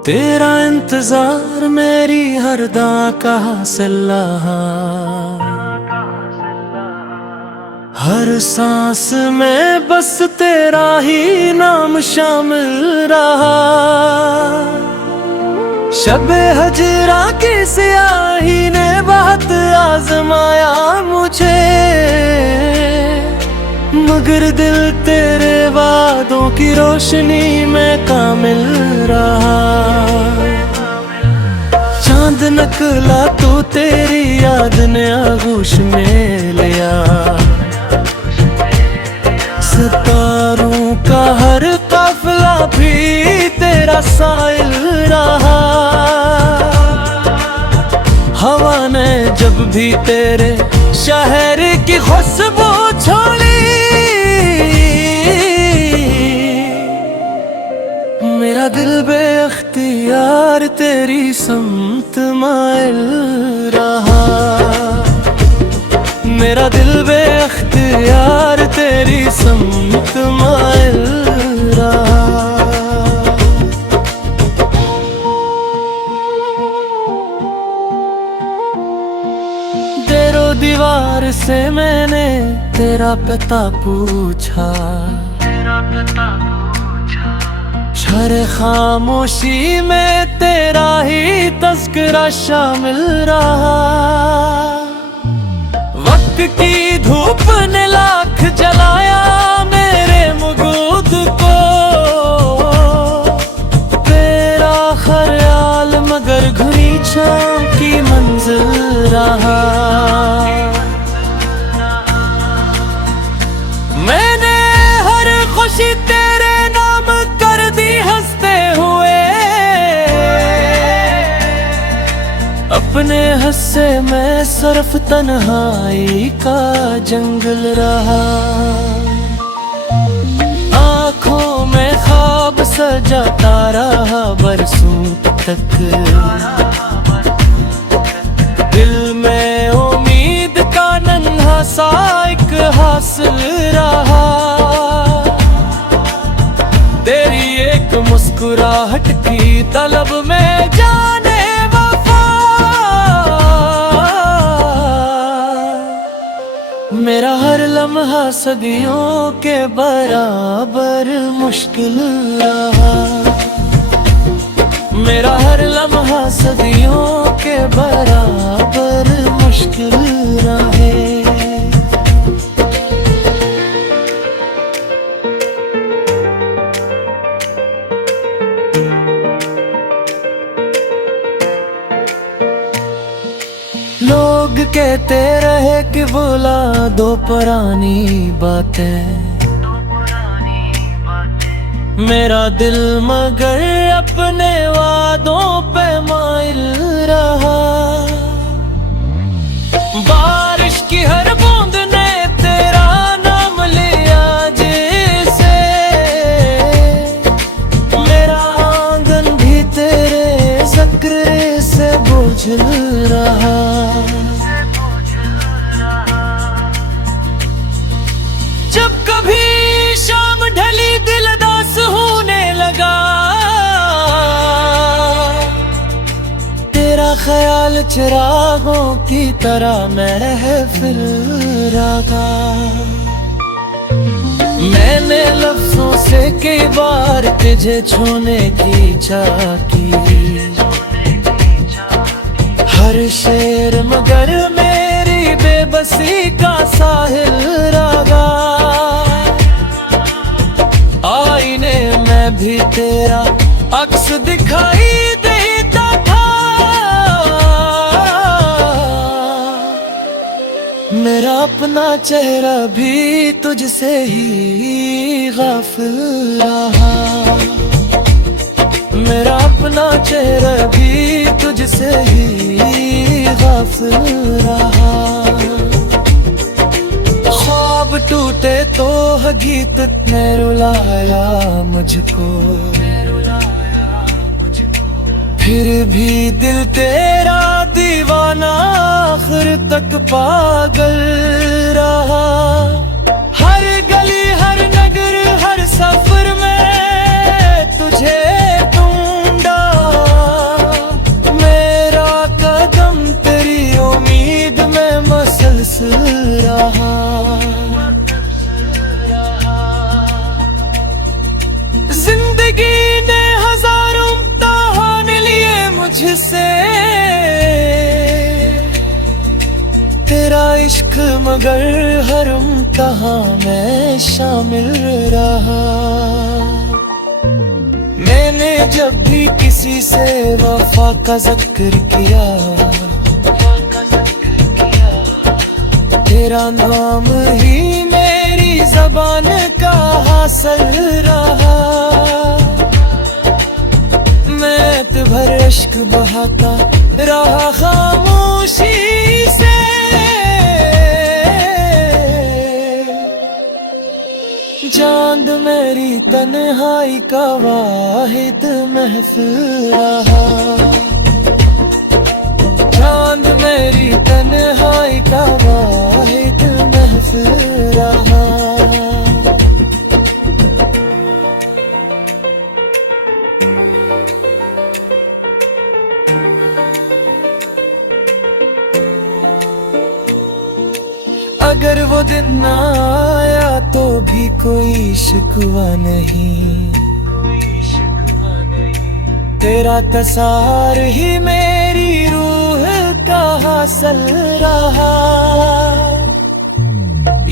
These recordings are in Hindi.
तेरा इंतजार मेरी हर दां का हासिल रहा, हर सांस में बस तेरा ही नाम शामिल रहा। शबे हजरा की सियाही ने बहुत आजमाया मुझे, मगर दिल तेरे वादों की रोशनी में कामिल रहा। चांद निकला तो तेरी याद ने आगोश में लिया, सितारों का हर काफिला भी तेरा साइल रहा। हवा ने जब भी तेरे शहर की खुशबू छोड़ी, मेरा दिल बेअख्तियार तेरी समत माइल रहा। मेरा दिल बेअख्तियार तेरी समत माइल रहा। देरो दीवार से मैंने तेरा पता पूछा, हर खामोशी में तेरा ही तज़किरा शामिल रहा। वक्त की धूप ने लाख जलाया मेरे वजूद को, तेरा ख्याल मगर घुरी छाँव की मंजिल रहा। मैंने हर खुशी तेरे नाम कर दी हंसते हुए, अपने हस्से में सिर्फ तन्हाई का जंगल रहा। आँखों में ख्वाब सजाता रहा बरसों तक, दिल में उम्मीद का नन्हा सा एक हासिल रहा। तेरी एक मुस्कुराहट की तलब में जाने वफा, मेरा हर लम्हा सदियों के बराबर मुश्किल रहा। मेरा हर लम्हा सदियों के बराबर मुश्किल रहे। लोग कहते रहे कि भुला दो पुरानी बातें, मेरा दिल मगर अपने वादों पे माइल रहा। बारिश की हर बूंद ने तेरा नाम लिया जैसे, मेरा आंगन भी तेरे ज़िक्र से बोझल रहा। जब कभी शाम ढली दिल दास होने लगा, तेरा ख्याल चिरागों की तरह महफिल रखा। मैंने लफ्जों से कई बार तुझे छूने की चाह की, हर शेर मगर मेरी बेबसी का साहिल रहा। आईने में भी तेरा अक्स दिखाई देता था, मेरा अपना चेहरा भी तुझसे ही गाफिल रहा। मेरा अपना चेहरा भी तुझसे ही गाफिल रहा। ख्वाब टूटे तो गीत ने रुलाया मुझको, फिर भी दिल तेरा दीवाना आखिर तक पागल रहा। हर गली हर नगर हर सफर में तुझे ढूंढा, मगर हर इम्तिहां में शामिल रहा। मैंने जब भी किसी से वफा का जिक्र किया, तेरा नाम ही मेरी ज़बान का हासिल रहा। मैं तो भर इश्क बहाता रहा खामोशी से, चांद मेरी तन्हाई का वाहिद महफिल रहा। चांद मेरी तन्हाई का वाहिद महफिल रहा। अगर वो दिन ना आया तो भी कोई शिकवा नहीं, तेरा तसार ही मेरी रूह का हासिल रहा।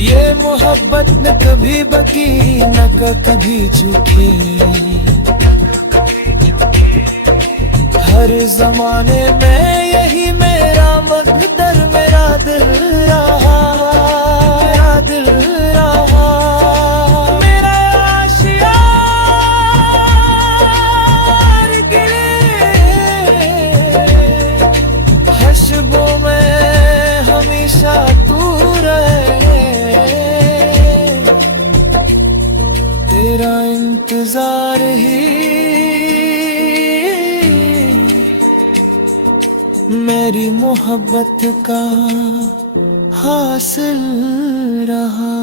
ये मोहब्बत न कभी बकी न कभी झूठी, हर जमाने में यही मेरा मकदर, मेरा दिल रहा, मेरा दिल रहा। मेरा आशियार गिरे हशबों में हमेशा तू रहे, तेरा इंतजार ही मेरी मोहब्बत का हासिल रहा।